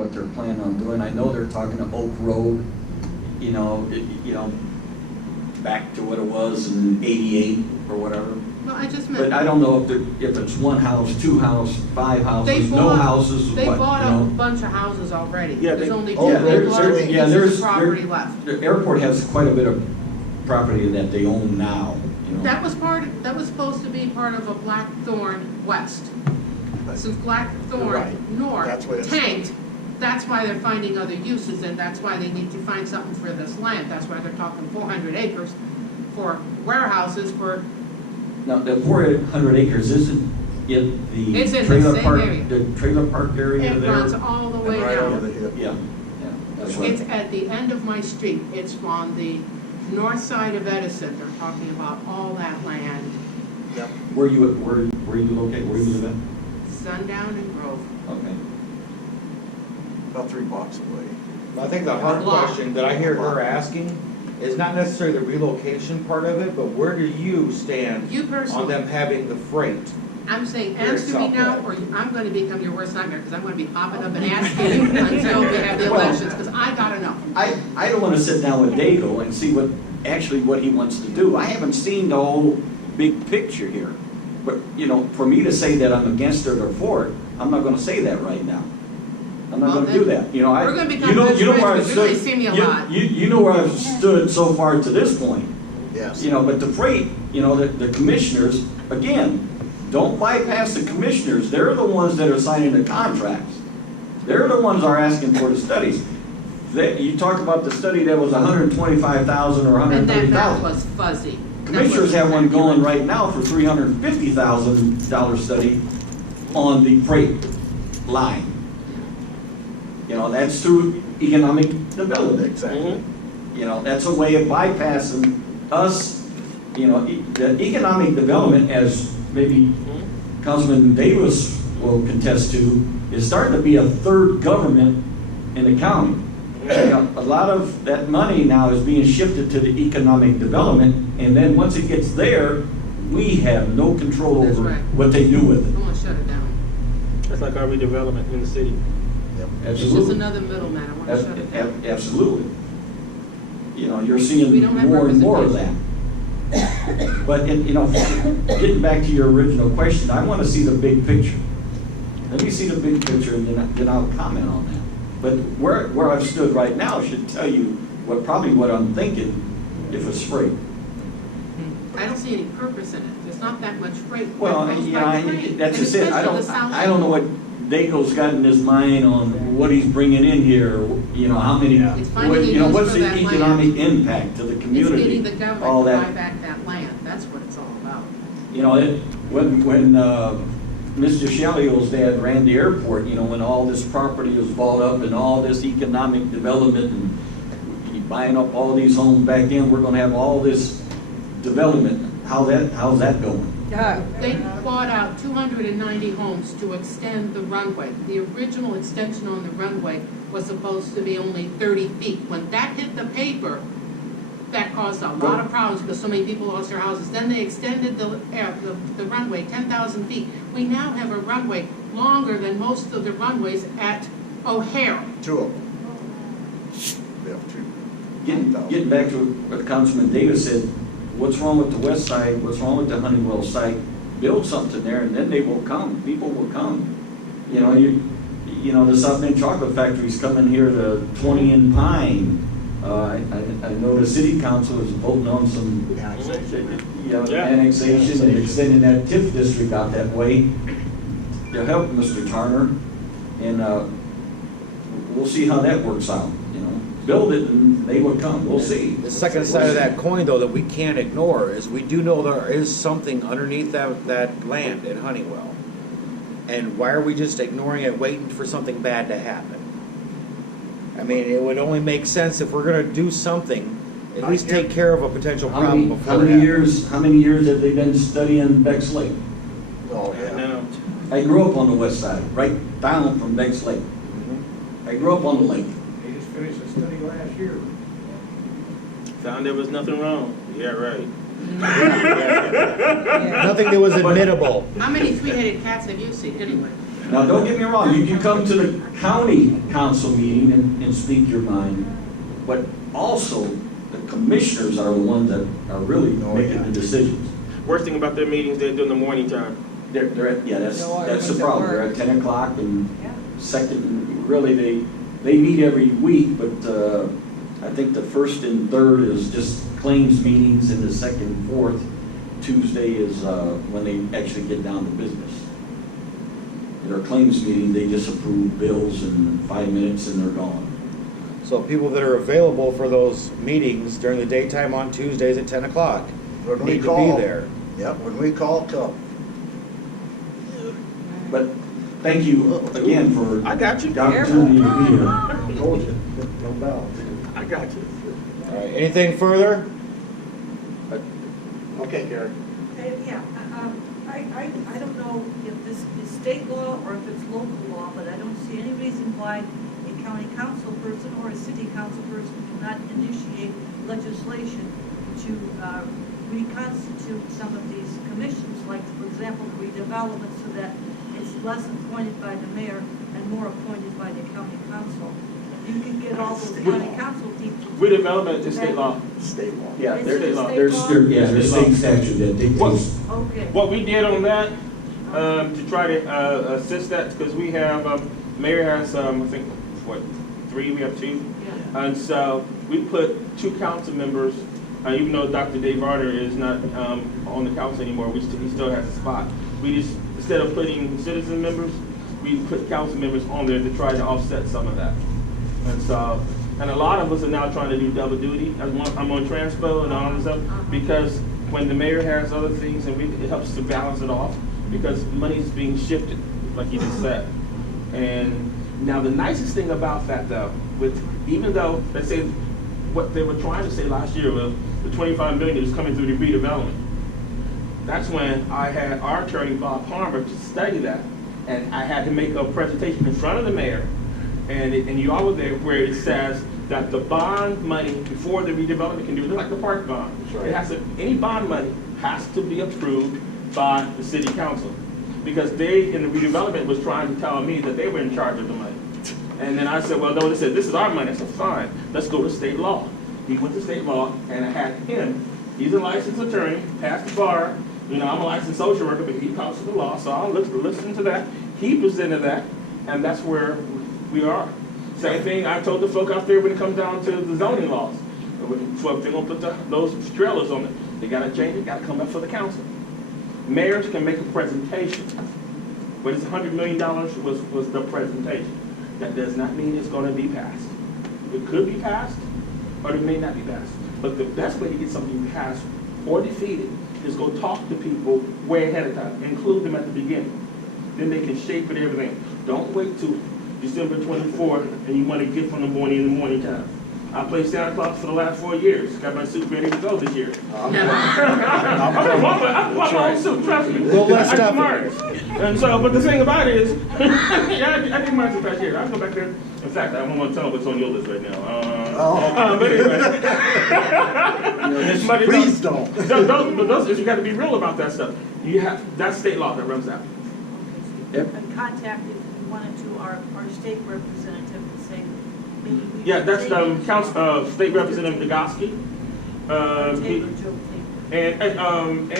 what they're planning on doing. I know they're talking to Oak Road, you know, back to what it was in '88 or whatever. No, I just meant. But I don't know if it's one house, two house, five houses, no houses, They what, bought you know? a bunch of houses already. Yeah, There's only two. Yeah, They bought a piece of property there- left. The airport has quite a bit of property that they own now, you know. That was supposed to be part of a Blackthorn West. Since Blackthorn Right. North That's what it's- tanked, that's why they're finding other uses, and that's why they need to find something for this land. That's why they're talking 400 acres for warehouses for, Now, the 400 acres isn't it the It's in the trailer same park, area. the trailer park area it there? runs all the way Right over the down. hill. Yeah, that's right. It's at the end of my street. It's on the north side of Edison. They're talking about all that land. Yep. Where you located, where you live at? Sundown and Grove. Okay. About 3 blocks away. I think the hard Block. question that I hear her asking is not necessarily the relocation part of it, but where do you stand You on personally, them having the freight? I'm saying, Here answer me it's now, out or I'm going to become your worst nightmare, because I'm going to be popping up and asking you until we have the elections, because I gotta know. I don't want to sit down with Dago and see what he wants to do. I haven't seen the whole big picture here. But, you know, for me to say that I'm against it or for it, I'm not going to say that right now. I'm not Well, going to do then, that. You know, we're gonna become you know best where friends, I've because you're gonna stood. see me a lot. You know where I've stood so far to this point. Yes. You know, but the freight, you know, the commissioners, again, don't bypass the commissioners. They're the ones that are signing the contracts. They're the ones that are asking for the studies. You talk about the study that was 125,000 or And that 130,000. was fuzzy. That Commissioners was have one going accurate. right now for $350,000 study on the freight line. You know, that's through economic development. Exactly. You know, that's a way of bypassing us, you know, the economic development, as maybe Councilman Davis will contest to, is starting to be a third government in the county. You know, a lot of that money now is being shifted to the economic development, and then once it gets there, we have no control That's over right. what they do with I'm it. gonna shut it down. That's like our redevelopment in the city. Yep. It's just Absolutely. another middleman. I wanna shut it down. Absolutely. You know, you're We seeing don't have more and more of that. representation. But, you know, getting back to your original question, I want to see the big picture. Let me see the big picture, and then I'll comment on that. But where I've stood right now should tell you probably what I'm thinking if it's free. I don't see any purpose in it. There's not that much freight. that Well, goes yeah, by train, that's and just it. especially the south I don't know what Dago's got in his mind on what he's bringing in here, you know, how many, It's finding a you know, use what's for the that land. economic impact to the It's community? getting the all government to that. buy back that land. That's what it's all about. You know, when Mr. Shelley's dad ran the airport, you know, when all this property was bought up and all this economic development and buying up all these homes back in, we're gonna have all this development. How's that going? They bought out 290 homes to extend the runway. The original extension on the runway was supposed to be only 30 feet. When that hit the paper, that caused a lot of problems because so many people lost their houses. Then they extended the runway 10,000 feet. We now have a runway longer than most of the runways at O'Hare. 2 of them. We have 2. Getting back to what Councilman Davis said, what's wrong with the west side, what's wrong with the Honeywell site? Build something there and then they will come, people will come. You know, you know, the South Bend Chocolate Factory's coming here to 20 in Pine. I know the city council is voting on some Annexation. annexation and extending that TIF district out that way to help Mr. Turner. And we'll see how that works out, you know. Build it and they will come, we'll see. The second side of that coin, though, that we can't ignore is we do know there is something underneath that land in Honeywell. And why are we just ignoring it, waiting for something bad to happen? I mean, it would only make sense if we're gonna do something, at least take care of a potential problem before it happens. How many years have they been studying Beck's Lake? Oh, yeah. Now, I grew up on the west side, right down from Beck's Lake. I grew up on the lake. They just finished a study last year. found there was nothing wrong. Yeah, right. Nothing that was admittable. How many three-headed cats have you seen anyway? Now, don't get me wrong, you can come to the county council meeting and speak your mind, but also the commissioners are the ones that are really making the decisions. Worst thing about their meetings, they do in the morning time. They're at, yeah, that's No, the everyone's at problem. They're work. at 10 o'clock and Yeah. second, really, they meet every week, but I think the first and third is just claims meetings, and the second and fourth Tuesday is when they actually get down to business. At our claims meeting, they just approve bills in 5 minutes and they're gone. So people that are available for those meetings during the daytime on Tuesdays at 10 o'clock When we need to call. be there. Yep, when we call, come. But thank you again for I got you. the opportunity to be here. Told you, no doubt. I got you. All right, anything further? Okay, Gary. Yeah, I don't know if this is state law or if it's local law, but I don't see any reason why a county council person or a city council person cannot initiate legislation to reconstitute some of these commissions, like, for example, redevelopment, so that it's less appointed by the mayor and more appointed by the county council. You can get all those county council people. Redevelopment is state law. State law. Yeah, Is there's it state law. state There's, law? there's state statute that dictates. Okay. What we did on that, to try to assist that, because we have, mayor has, I think, what, 3, we have 2? Yeah. And so we put 2 council members, even though Dr. Dave Arter is not on the council anymore, he still has a spot. We just, instead of putting citizen members, we put council members on there to try to offset some of that. And so, and a lot of us are now trying to do double duty. I'm on transpo and all this stuff, because when the mayor has other things, and it helps to balance it off, because money's being shifted, like you just said. And now the nicest thing about that, though, even though, let's say, what they were trying to say last year was the 25 million was coming through the redevelopment. That's when I had our attorney, Bob Harmer, to study that. And I had to make a presentation in front of the mayor, and you all were there, where it says that the bond money before the redevelopment can do it, like the park bond. Right. It has to, any bond money has to be approved by the city council. Because they, in the redevelopment, was trying to tell me that they were in charge of the money. And then I said, well, no, they said, this is our money. I said, fine, let's go to state law. He went to state law, and I had him, he's a licensed attorney, passed the bar. You know, I'm a licensed social worker, but he comes to the law, so I'll listen to that. He presented that, and that's where we are. Same thing I told the folk out there when it comes down to the zoning laws. So if they're gonna put those trailers on it, they gotta change it, gotta come back for the council. Mayors can make a presentation, but it's $100 million was the presentation. That does not mean it's gonna be passed. It could be passed, or it may not be passed. But the best way to get something passed or defeated is go talk to people way ahead of time, include them at the beginning. Then they can shape it, everything. Don't wait till December 24th and you want to get from the morning time. I played Santa Claus for the last 4 years. Got my suit ready to go this year. I bought my own suit, trust me. Well, let's I stop did mine. And so, but the thing about it is, yeah, I did mine this past year. I'll go back there. In fact, I don't want to tell them what's on your list right now. But anyway. But Please don't. Those, you got to be real about that stuff. You have, that's state law that runs that. Yep. And contact, if you wanted to, our state representative and say, maybe we. Yeah, that's the State Representative Nagoski. Taylor, Joe Taylor. And